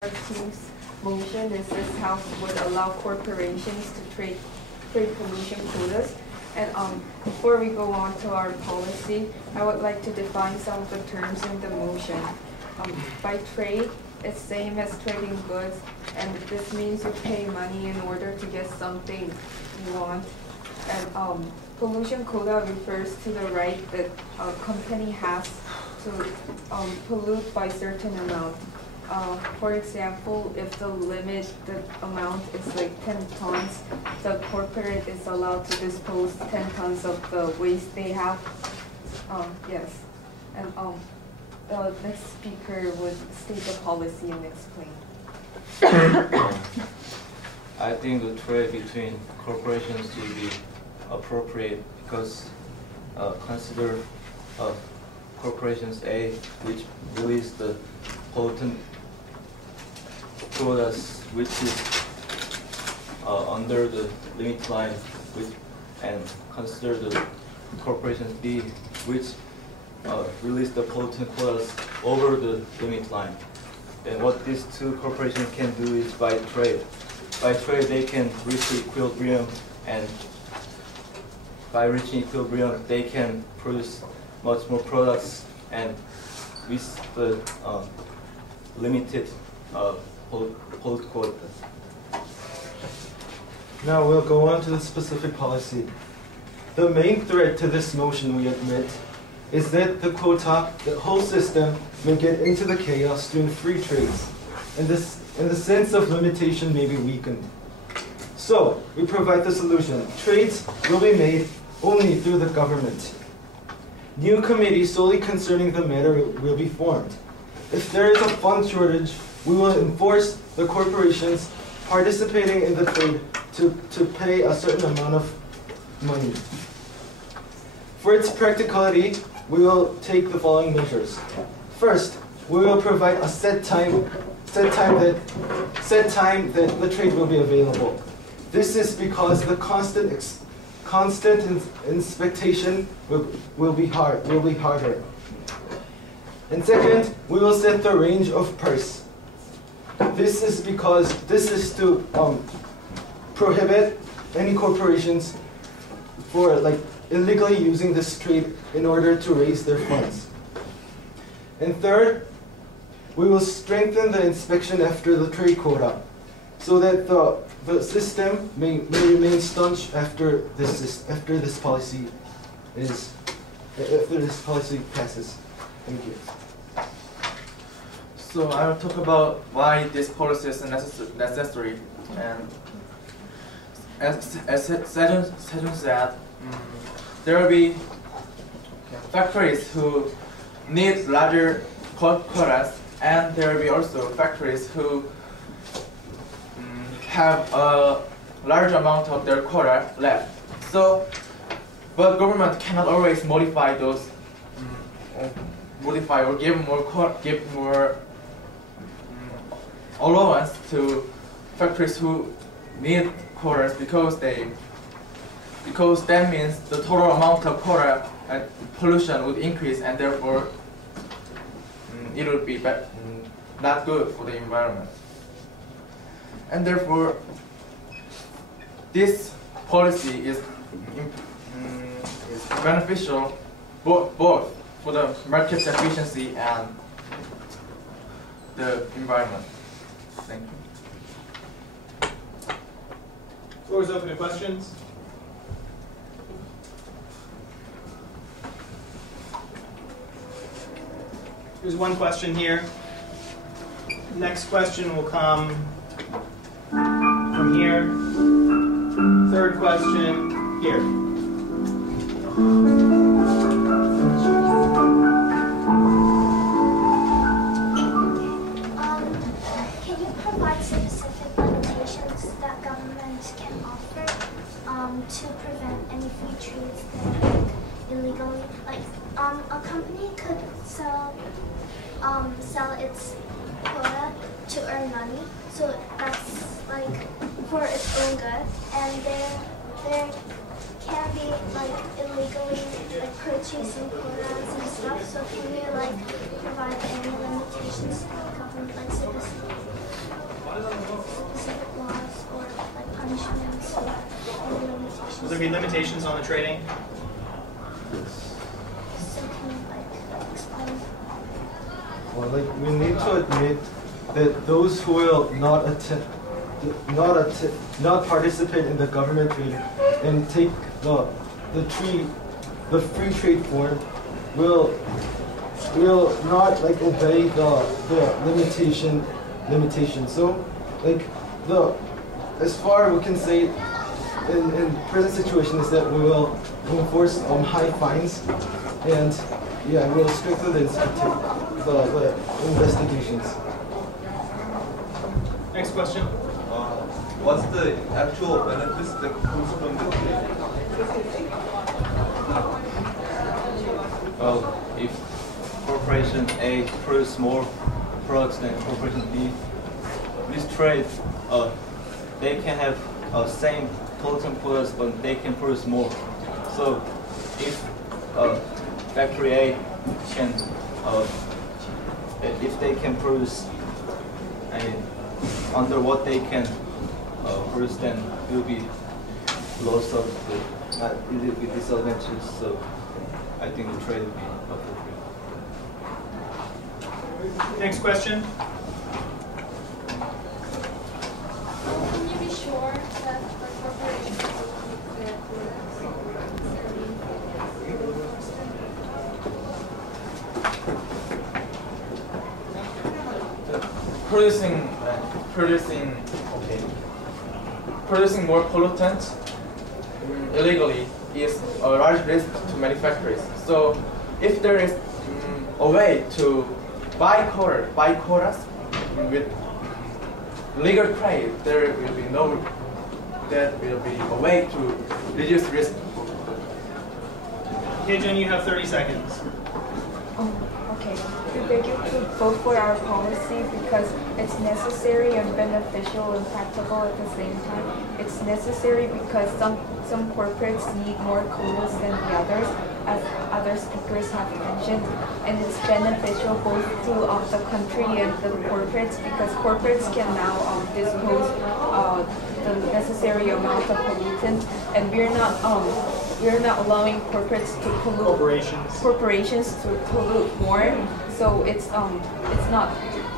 team's motion is this House would allow corporations to trade pollution quotas. And before we go on to our policy, I would like to define some of the terms in the motion. By trade, it's same as trading goods, and this means you pay money in order to get something you want. And pollution quota refers to the right that a company has to pollute by certain amount. For example, if the amount is like 10 tons, the corporate is allowed to dispose 10 tons of the waste they have. Yes. And the next speaker would state the policy and explain. I think the trade between corporations should be appropriate because consider corporations A, which release the pollutant quotas, which is under the limit line, and consider the corporations B, which release the pollutant quotas over the limit line. And what these two corporations can do is by trade. By trade, they can reach equilibrium, and by reaching equilibrium, they can produce much more products, and with the limited pollutant quotas. Now we'll go on to the specific policy. The main threat to this motion, we admit, is that the whole system may get into the chaos during free trades, and the sense of limitation may be weakened. So, we provide the solution. Trades will be made only through the government. New committees solely concerning the matter will be formed. If there is a fund shortage, we will enforce the corporations participating in the trade to pay a certain amount of money. For its practicality, we will take the following measures. First, we will provide a set time that the trade will be available. This is because the constant inspection will be harder. And second, we will set the range of price. This is to prohibit any corporations for illegally using this trade in order to raise their funds. And third, we will strengthen the inspection after the trade quota, so that the system may remain staunch after this policy passes. Thank you. So I will talk about why this policy is necessary. And as Sejun said, there will be factories who need larger quotas, and there will be also factories who have a large amount of their quota left. So, but government cannot always modify those, or give more allowance to factories who need quotas because that means the total amount of quota and pollution would increase, and therefore it would be not good for the environment. And therefore, this policy is beneficial both for the market efficiency and the environment. Thank you. Floor is open to questions. There's one question here. Next question will come from here. Third question here. Can you provide specific limitations that government can offer to prevent any free trades that are illegally? A company could sell its quota to earn money, so that's for its own good, and there can be illegally purchasing quotas and stuff. So can you provide any limitations that government likes to this? there be limitations on the trading? So can you explain? Well, like we need to admit that those who will not participate in the government trade and take the free trade form will not like obey the limitation. So like as far we can say in present situation is that we will enforce high fines and we'll strengthen the investigations. Next question. What's the actual benefits that comes from the trade? Well, if corporation A produces more products than corporation B, this trade, they can have same total quotas, but they can produce more. So if factory A can, if they can produce, under what they can produce, then it will be loss of the, it will be disadvantages. So I think the trade will be appropriate. Next question. Can you be sure that the corporation will be producing more pollutants illegally is a large risk to manufacturers. So if there is a way to buy quotas with legal trade, there will be a way to reduce risk. Hee-jun, you have 30 seconds. Okay. We beg you to vote for our policy because it's necessary and beneficial and practical at the same time. It's necessary because some corporates need more quotas than the others, as other speakers have mentioned, and it's beneficial both to the country and the corporates because corporates can now dispose the necessary amount of pollutants, and we're not allowing corporates to pollute corporations to pollute more. So it's not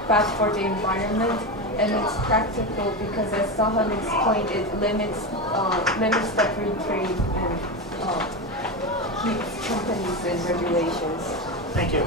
bad for the environment, and it's practical because, as Sahan explained, it limits the free trade and keeps companies in regulations. Thank you.